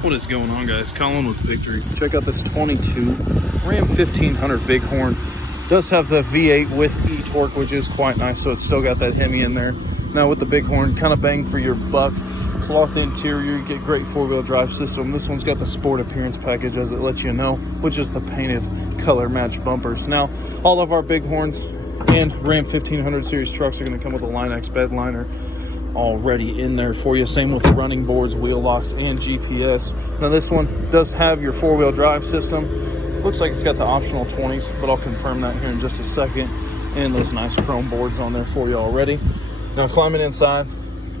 What is going on, guys? Colin with Victory. Check out this 22 Ram 1500 Bighorn. Does have the V8 with e-torque, which is quite nice, so it's still got that Hemi in there. Now with the Bighorn, kind of bang for your buck. Cloth interior, you get great four-wheel drive system. This one's got the sport appearance package, as it lets you know, which is the painted color match bumpers. Now, all of our Bighorns and Ram 1500 series trucks are going to come with a Line X bed liner already in there for you. Same with the running boards, wheel locks, and GPS. Now this one does have your four-wheel drive system. Looks like it's got the optional 20s, but I'll confirm that here in just a second. And those nice chrome boards on there for you already. Now climbing inside,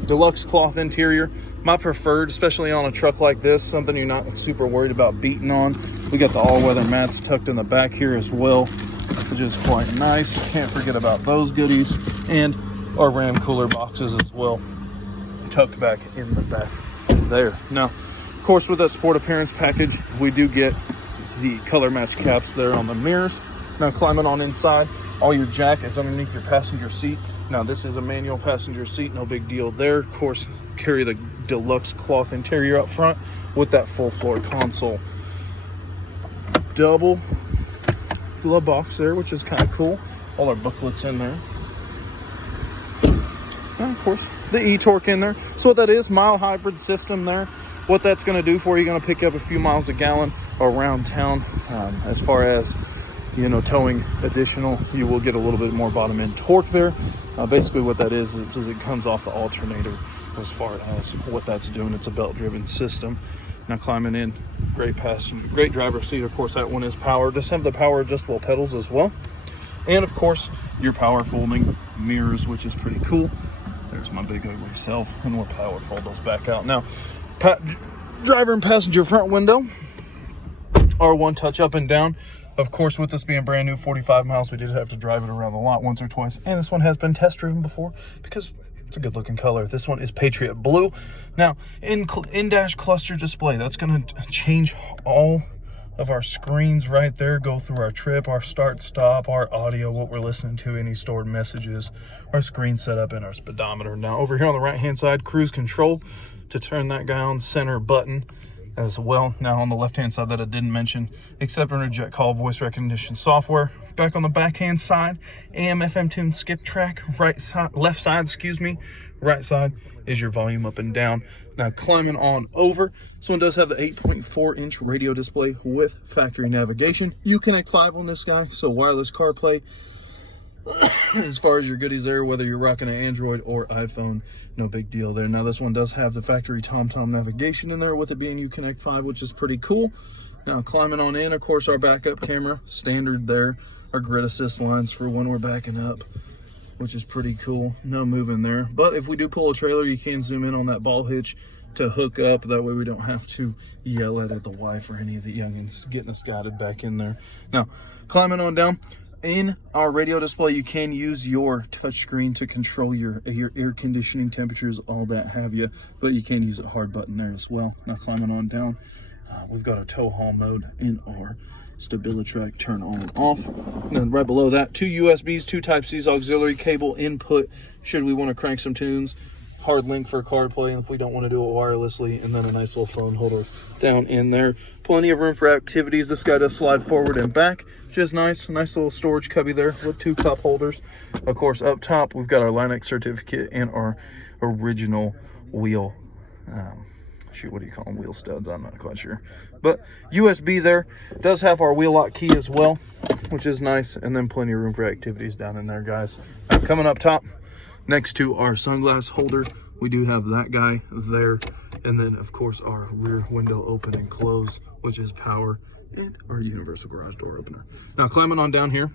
deluxe cloth interior. My preferred, especially on a truck like this, something you're not super worried about beating on. We got the all-weather mats tucked in the back here as well, which is quite nice. You can't forget about those goodies. And our Ram cooler boxes as well, tucked back in the back there. Now, of course, with that sport appearance package, we do get the color match caps there on the mirrors. Now, climbing on inside, all your jack is underneath your passenger seat. Now, this is a manual passenger seat, no big deal there. Of course, carry the deluxe cloth interior up front with that full floor console. Double glove box there, which is kind of cool. All our booklets in there. And of course, the e-torque in there. So what that is, mild hybrid system there. What that's going to do for you, going to pick you up a few miles a gallon around town. As far as, you know, towing additional, you will get a little bit more bottom end torque there. Basically what that is it comes off the alternator. As far as what that's doing, it's a belt driven system. Now climbing in, great passenger, great driver seat. Of course, that one is powered. Does have the power adjustable pedals as well. And of course, your power folding mirrors, which is pretty cool. There's my big ugly self, and we'll power fold those back out. Now, driver and passenger front window are one touch up and down. Of course, with this being brand new, 45 miles, we did have to drive it around the lot once or twice. And this one has been test driven before because it's a good looking color. This one is Patriot blue. Now, in-dash cluster display, that's going to change all of our screens right there, go through our trip, our start stop, our audio, what we're listening to, any stored messages, our screen setup, and our speedometer. Now over here on the right hand side, cruise control to turn that guy on, center button as well. Now on the left hand side that I didn't mention, accept and reject call voice recognition software. Back on the back hand side, AM FM tune skip track. Left side, right side is your volume up and down. Now climbing on over, this one does have the 8.4-inch radio display with factory navigation. Uconnect 5 on this guy, so wireless CarPlay. As far as your goodies there, whether you're rocking an Android or iPhone, no big deal there. Now this one does have the factory TomTom navigation in there with it being Uconnect 5, which is pretty cool. Now climbing on in, of course, our backup camera, standard there. Our grid assist lines for when we're backing up, which is pretty cool. No moving there. But if we do pull a trailer, you can zoom in on that ball hitch to hook up. That way we don't have to yell at the wife or any of the youngins getting us guided back in there. Now, climbing on down, in our radio display, you can use your touchscreen to control your air conditioning temperatures, all that have you. But you can use a hard button there as well. Now, climbing on down, we've got a tow haul mode in our StabiliTrak turn on and off. And then right below that, 2 USBs, 2 Type-C's auxiliary cable input should we want to crank some tunes. Hard link for CarPlay if we don't want to do it wirelessly, and then a nice little phone holder down in there. Plenty of room for activities. This guy does slide forward and back, which is nice. Nice little storage cubby there with 2 cup holders. Of course, up top, we've got our Line X certificate and our original wheel what do you call them, wheel studs? I'm not quite sure, but USB there. Does have our wheel lock key as well, which is nice, and then plenty of room for activities down in there, guys. Coming up top next to our sunglass holder, we do have that guy there, and then of course our rear window open and close, which is power, and our universal garage door opener. Now climbing on down here,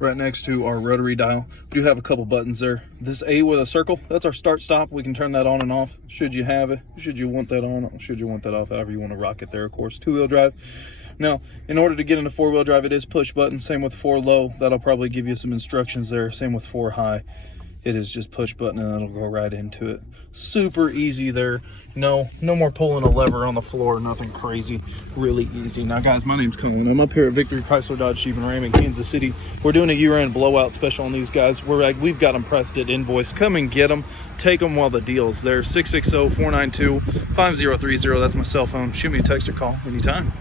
right next to our rotary dial, we do have a couple buttons there. This A with a circle, that's our start stop. We can turn that on and off should you have it, should you want that on, should you want that off, however you want to rock it there. Of course, 2-wheel drive. Now, in order to get into 4-wheel drive, it is push button. Same with 4 low. That'll probably give you some instructions there. Same with 4 high. It is just push button and it'll go right into it. Super easy there. No more pulling a lever on the floor, nothing crazy. Really easy. Now guys, my name's Colin. I'm up here at Victory Chrysler Dodge Jeep and Ram in Kansas City. We're doing a year-end blowout special on these guys. We've got them pressed at invoice. Come and get them. Take them while the deal's there. 660-492-5030. That's my cell phone. Shoot me a text or call anytime.